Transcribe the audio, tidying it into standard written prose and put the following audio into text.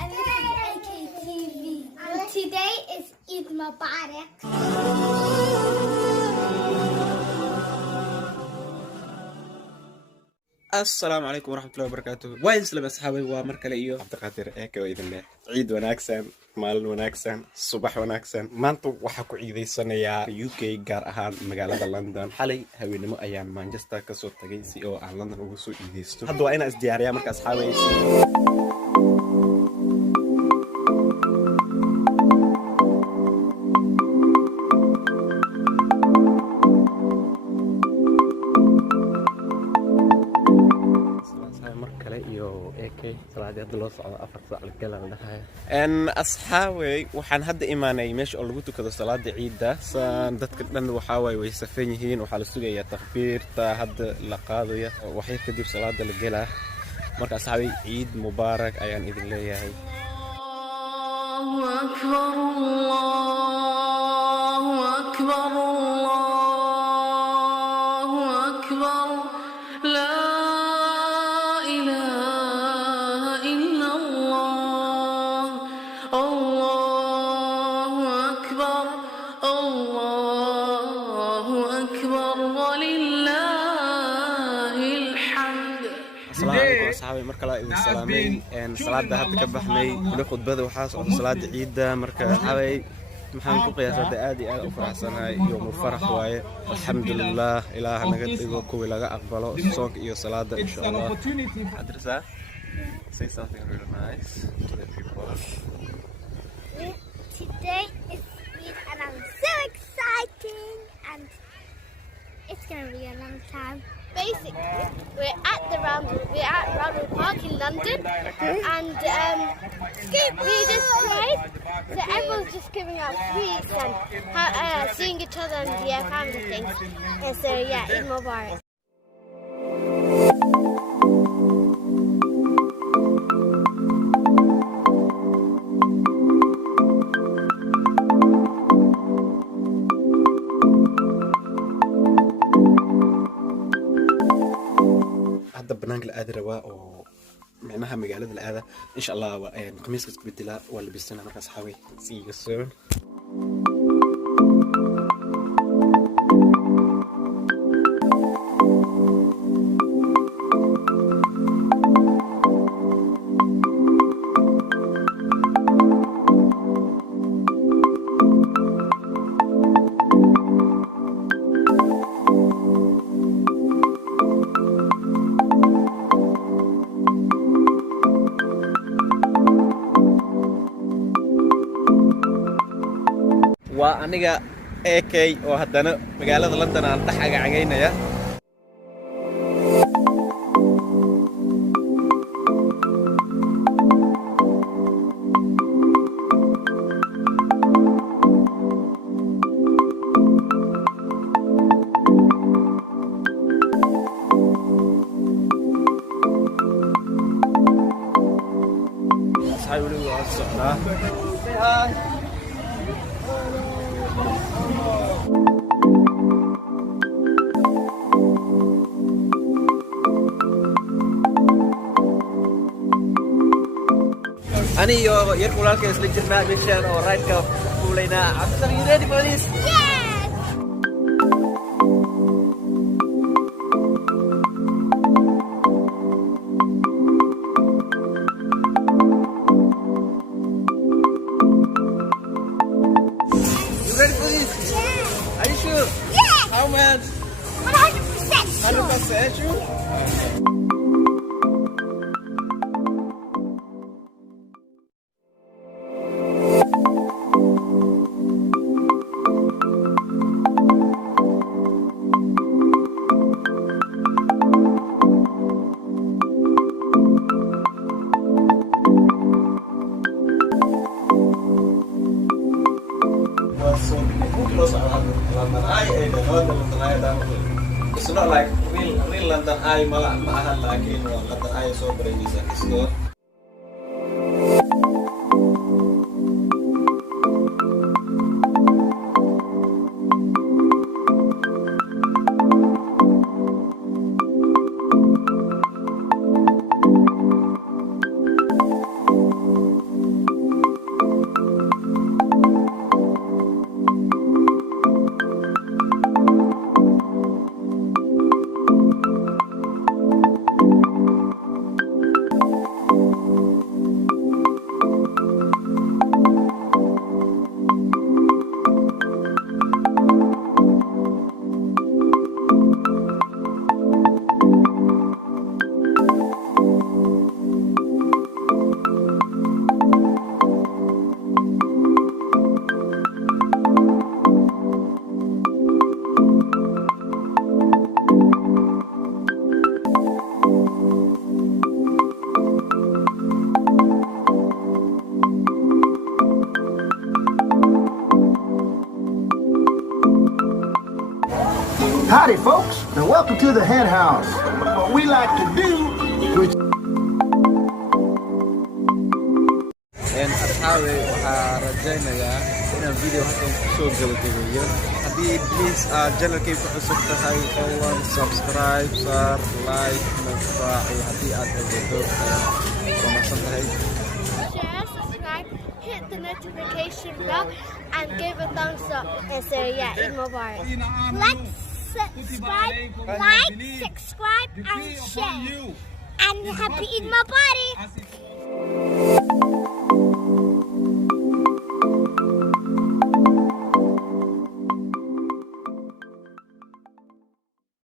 and this is AKTV. Today is Eid Mubarak. السلام عليكم ورحمة الله وبركاته. وين سلام أصحابي ومركلة إيو عبد القادر إيكا وإذن الله عيد وناكسن مال وناكسن صباح وناكسن maanta waxaa ku ciideysanayaa UK gaar ahaan magaalada London xalay haweenimo ayaan Manchester ka soo tagay si oo aan London ugu soo ciideysto hadda waa inaan isdiyaariyaa marka asxaabay صلاة الله صعود أفرس على الكلام ده إن أصحابي وحن هاد إيماني مش أقولوا كذا صلاة عيد ده صندت كنا وحاوي ويسفينهين وحال السجية تخبير هاد لقاضية وحيد كدي بصلاة الجلة مركز أصحابي عيد مبارك أيان إذن الله يا هي الله أكبر الله أكبر الله أكبر لا صحابي مركا لا إذن سلامي إن صلاة ده هاد كبحني وناخد بدو حاس أو صلاة عيد ده مركا حباي محن كوقيا صلاة آدي أفرح سنة يوم الفرح واي الحمد لله إله نقد إذا كوي لقى أقبله صوك إيو صلاة إن شاء الله أدرسها say something really nice to the people. Today is Eid and I'm so excited and it's gonna be a long time. Basically, we're at Roundel Park in London, and we just prayed. So everyone's just giving out sweets and seeing each other and family things. And so yeah, Eid Mubarak. بنانك الآذى رواء ومعناها مقالة الآذى إن شاء الله قميص كتب الدلاء واللي بيستنى مركز حاوي see you soon. وأنا AK وهدنا مقالة لندن عن تحقق عجينا يا أصحابي وصلنا أنا يركب لك سلجنا مشان أو رايد كاب ولينا عبد you ready for this? Yes! You ready for this? Yes! Are you sure? Yes! How much? 100% sure! 100% sure? Okay. It's not like real London Eye malah mahal lagi London Eye so berbeza store. Howdy, folks, and welcome to the hen house. What we like to do, which asxaabi waxaa rajaynayaa inaan video halkan kusoo gabagabeeyo haddii please aad channelkay ku cusub tahay oo subscribe saar like raac iyo haddii aad awoodo wanaagsan tahay Share, subscribe, hit the notification bell, and give a thumbs up. And so yeah, Eid Mubarak. Subscribe, and share. And happy Eid Mubarak.